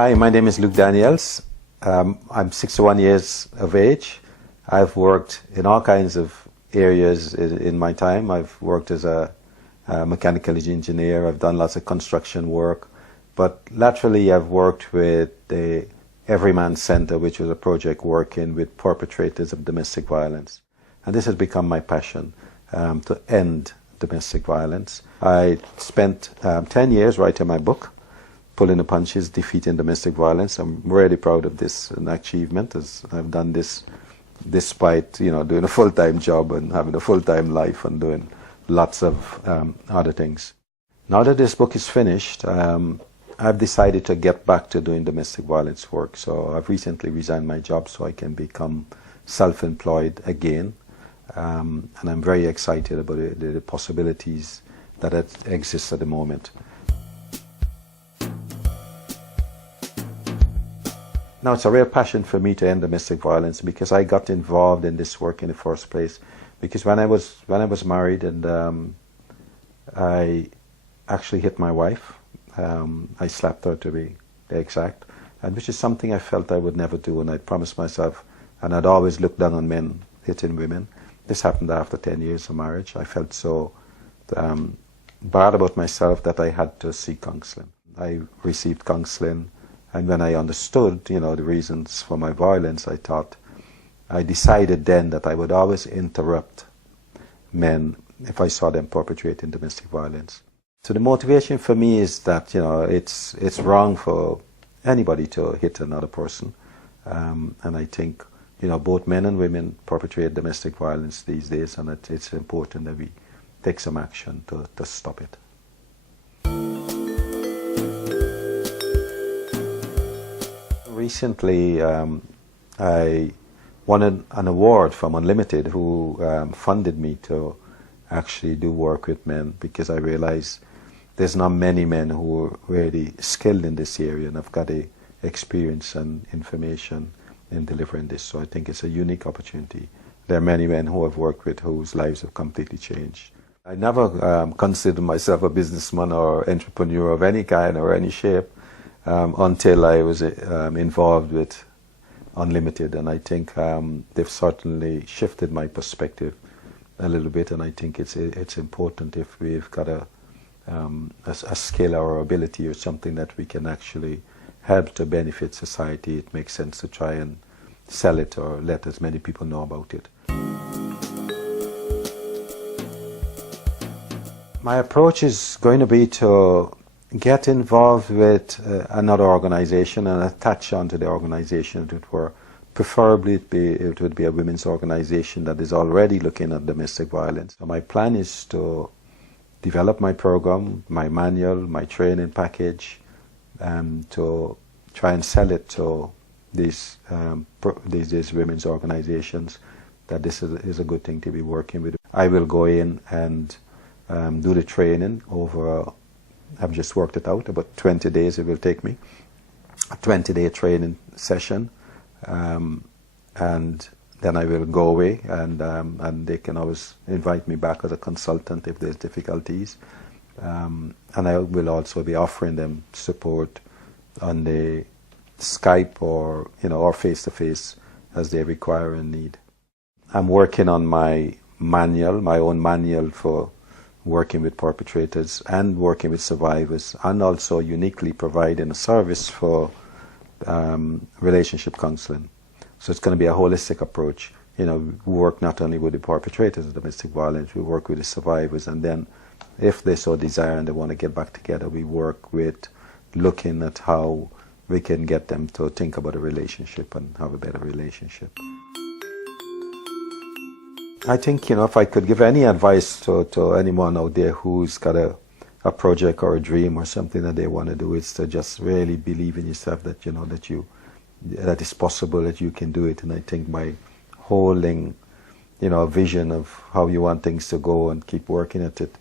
Hi, my name is Luke Daniels. I'm 61 years of age. I've worked in all kinds of areas in my time. I've worked as a mechanical engineer. I've done lots of construction work. But laterally, I've worked with the Everyman Center, which was a project working with perpetrators of domestic violence. And this has become my passion, to end domestic violence. I spent 10 years writing my book, Pulling the Punches, Defeating Domestic Violence. I'm really proud of this achievement, as I've done this despite doing a full-time job and having a full-time life and doing lots of other things. Now that this book is finished, I've decided to get back to doing domestic violence work. So I've recently resigned my job so I can become self-employed again. And I'm very excited about the possibilities that exist at the moment. Now, it's a real passion for me to end domestic violence because I got involved in this work in the first place. Because when I was married and I actually hit my wife, I slapped her to be exact, and which is something I felt I would never do, and I'd promised myself, and I'd always looked down on men hitting women. This happened after 10 years of marriage. I felt so bad about myself that I had to seek counseling. I received counseling. And when I understood, the reasons for my violence, I decided then that I would always interrupt men if I saw them perpetrating domestic violence. So the motivation for me is that, it's wrong for anybody to hit another person. And I think, both men and women perpetrate domestic violence these days, and it's important that we take some action to stop it. Recently, I won an award from Unlimited, who funded me to actually do work with men, because I realized there's not many men who are really skilled in this area and have got the experience and information in delivering this. So I think it's a unique opportunity. There are many men who I've worked with whose lives have completely changed. I never considered myself a businessman or entrepreneur of any kind or any shape. Until I was involved with Unlimited, and I think they've certainly shifted my perspective a little bit. And I think it's important, if we've got a skill or ability or something that we can actually help to benefit society, it makes sense to try and sell it or let as many people know about it. My approach is going to be to get involved with another organization and attach onto the organization. Preferably it would be a women's organization that is already looking at domestic violence. So my plan is to develop my program, my manual, my training package, to try and sell it to these women's organizations, that this is a good thing to be working with. I will go in and do the training over I've just worked it out, about 20 days it will take me, a 20-day training session, and then I will go away, and they can always invite me back as a consultant if there's difficulties, and I will also be offering them support on the Skype or face-to-face as they require and need. I'm working on my own manual for working with perpetrators and working with survivors, and also uniquely providing a service for relationship counseling. So it's going to be a holistic approach. We work not only with the perpetrators of domestic violence, we work with the survivors, and then if they so desire and they want to get back together, we work with looking at how we can get them to think about a relationship and have a better relationship. I think, if I could give any advice to anyone out there who's got a project or a dream or something that they want to do, it's to just really believe in yourself, that that it's possible, that you can do it. And I think by holding, a vision of how you want things to go and keep working at it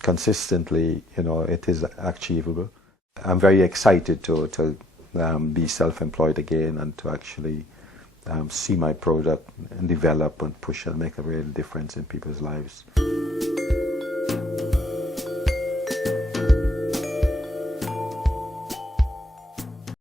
consistently, it is achievable. I'm very excited to be self-employed again and to actually see my product and develop and push and make a real difference in people's lives.